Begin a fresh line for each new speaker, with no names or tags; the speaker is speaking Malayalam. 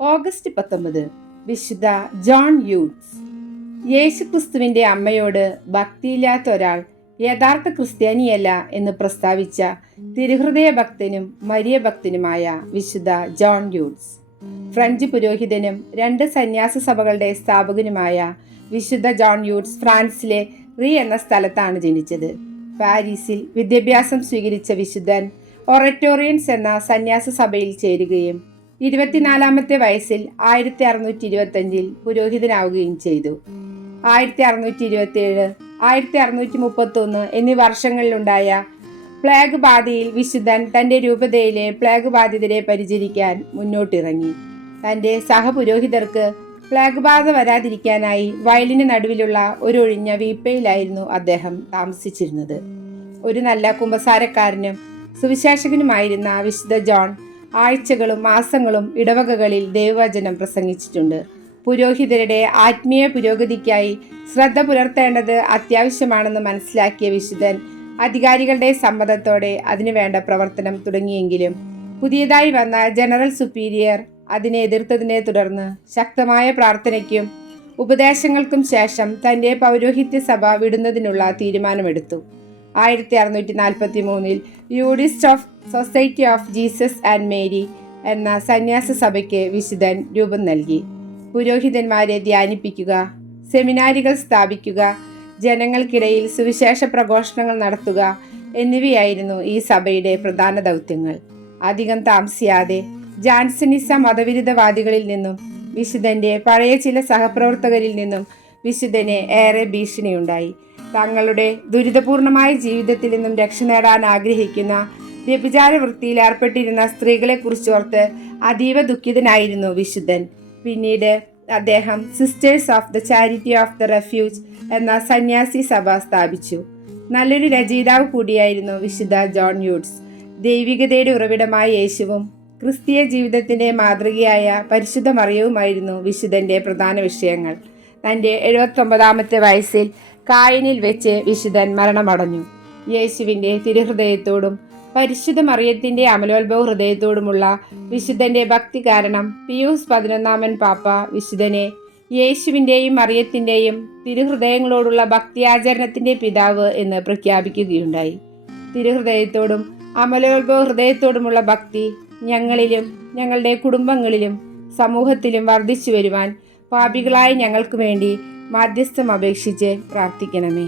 ഓഗസ്റ്റ് പത്തൊമ്പത് വിശുദ്ധ ജോൺ യൂട്സ് യേശുക്രിസ്തുവിന്റെ അമ്മയോട് ഭക്തിയില്ലാത്ത ഒരാൾ യഥാർത്ഥ ക്രിസ്ത്യാനിയല്ല എന്ന് പ്രസ്താവിച്ച തിരുഹൃദയ ഭക്തനും മരിയ ഭക്തനുമായ വിശുദ്ധ ജോൺ യൂട്സ് ഫ്രഞ്ച് പുരോഹിതനും രണ്ട് സന്യാസ സഭകളുടെ സ്ഥാപകനുമായ വിശുദ്ധ ജോൺ യൂട്സ് ഫ്രാൻസിലെ റീ എന്ന സ്ഥലത്താണ് ജനിച്ചത്. പാരീസിൽ വിദ്യാഭ്യാസം സ്വീകരിച്ച വിശുദ്ധൻ ഒററ്റോറിയൻസ് എന്ന സന്യാസ സഭയിൽ ചേരുകയും ഇരുപത്തിനാലാമത്തെ വയസ്സിൽ ആയിരത്തി അറുന്നൂറ്റി ഇരുപത്തഞ്ചിൽ പുരോഹിതനാവുകയും ചെയ്തു. ആയിരത്തി അറുന്നൂറ്റി ഇരുപത്തി ഏഴ് ആയിരത്തി അറുന്നൂറ്റി മുപ്പത്തി ഒന്ന് എന്നീ വർഷങ്ങളിലുണ്ടായ പ്ലേഗ് ബാധയിൽ വിശുദ്ധൻ തന്റെ രൂപതയിലെ പ്ലേഗ് ബാധിതരെ പരിചരിക്കാൻ മുന്നോട്ടിറങ്ങി. തന്റെ സഹപുരോഹിതർക്ക് പ്ലേഗ് ബാധ വരാതിരിക്കാനായി വയലിന് നടുവിലുള്ള ഒരു ഒഴിഞ്ഞ വീപ്പയിലായിരുന്നു അദ്ദേഹം താമസിച്ചിരുന്നത്. ഒരു നല്ല കുമ്പസാരക്കാരനും സുവിശേഷകനുമായിരുന്ന വിശുദ്ധ ജോൺ ആഴ്ചകളും മാസങ്ങളും ഇടവകകളിൽ ദൈവവചനം പ്രസംഗിച്ചിട്ടുണ്ട്. പുരോഹിതരുടെ ആത്മീയ പുരോഗതിക്കായി ശ്രദ്ധ പുലർത്തേണ്ടത് അത്യാവശ്യമാണെന്ന് മനസ്സിലാക്കിയ വിശുദ്ധൻ അധികാരികളുടെ സമ്മതത്തോടെ അതിനുവേണ്ട പ്രവർത്തനം തുടങ്ങിയെങ്കിലും പുതിയതായി വന്ന ജനറൽ സുപ്പീരിയർ അതിനെ എതിർത്തതിനെ തുടർന്ന് ശക്തമായ പ്രാർത്ഥനയ്ക്കും ഉപദേശങ്ങൾക്കും ശേഷം തന്റെ പൗരോഹിത്യ സഭ വിടുന്നതിനുള്ള തീരുമാനമെടുത്തു. ആയിരത്തി അറുന്നൂറ്റി നാൽപ്പത്തി മൂന്നിൽ Eudist of society of Jesus and Mary എന്ന സന്യാസ സഭയ്ക്ക് വിശുദ്ധൻ രൂപം നൽകി. പുരോഹിതന്മാരെ ധ്യാനിപ്പിക്കുക സെമിനാരികൾ സ്ഥാപിക്കുക ജനങ്ങൾക്കിടയിൽ സുവിശേഷ പ്രഘോഷണങ്ങൾ നടത്തുക എന്നിവയായിരുന്നു ഈ സഭയുടെ പ്രധാന ദൗത്യങ്ങൾ. അധികം താമസിയാതെ ജാൻസനിസ മതവിരുദ്ധവാദികളിൽ നിന്നും വിശുദ്ധന്റെ പഴയ ചില സഹപ്രവർത്തകരിൽ നിന്നും വിശുദ്ധന് ഏറെ ഭീഷണിയുണ്ടായി. തങ്ങളുടെ ദുരിതപൂർണമായ ജീവിതത്തിൽ നിന്നും രക്ഷ നേടാൻ ആഗ്രഹിക്കുന്ന വ്യഭിചാര വൃത്തിയിൽ ഏർപ്പെട്ടിരുന്ന സ്ത്രീകളെ കുറിച്ചോർത്ത് അതീവ ദുഃഖിതനായിരുന്നു വിശുദ്ധൻ. പിന്നീട് അദ്ദേഹം sisters of the charity of the refuge എന്ന സന്യാസി സഭ സ്ഥാപിച്ചു. നല്ലൊരു രചയിതാവ് കൂടിയായിരുന്നു വിശുദ്ധ ജോൺ യൂട്സ് ദൈവികതയുടെ ഉറവിടമായ യേശുവും ക്രിസ്തീയ ജീവിതത്തിന്റെ മാതൃകയായ പരിശുദ്ധ മറിയവുമായിരുന്നു വിശുദ്ധന്റെ പ്രധാന വിഷയങ്ങൾ. തന്റെ എഴുപത്തൊമ്പതാമത്തെ വയസ്സിൽ കായനിൽ വെച്ച് വിശുദ്ധൻ മരണമടഞ്ഞു. യേശുവിന്റെ തിരുഹൃദയത്തോടും പരിശുദ്ധ മറിയത്തിന്റെ അമലോത്ഭവ ഹൃദയത്തോടുമുള്ള വിശുദ്ധന്റെ ഭക്തി കാരണം പിയൂസ് പതിനൊന്നാമൻ പാപ്പ വിശുദ്ധനെ യേശുവിന്റെയും മറിയത്തിന്റെയും തിരുഹൃദയങ്ങളോടുള്ള ഭക്തിയാചരണത്തിന്റെ പിതാവ് എന്ന് പ്രഖ്യാപിക്കുകയുണ്ടായി. തിരുഹൃദയത്തോടും അമലോത്ഭവ ഹൃദയത്തോടുമുള്ള ഭക്തി ഞങ്ങളിലും ഞങ്ങളുടെ കുടുംബങ്ങളിലും സമൂഹത്തിലും വർദ്ധിച്ചു വരുവാൻ പാപികളായ ഞങ്ങൾക്ക് വേണ്ടി മാധ്യസ്ഥം അപേക്ഷിച്ച് പ്രാർത്ഥിക്കണമേ.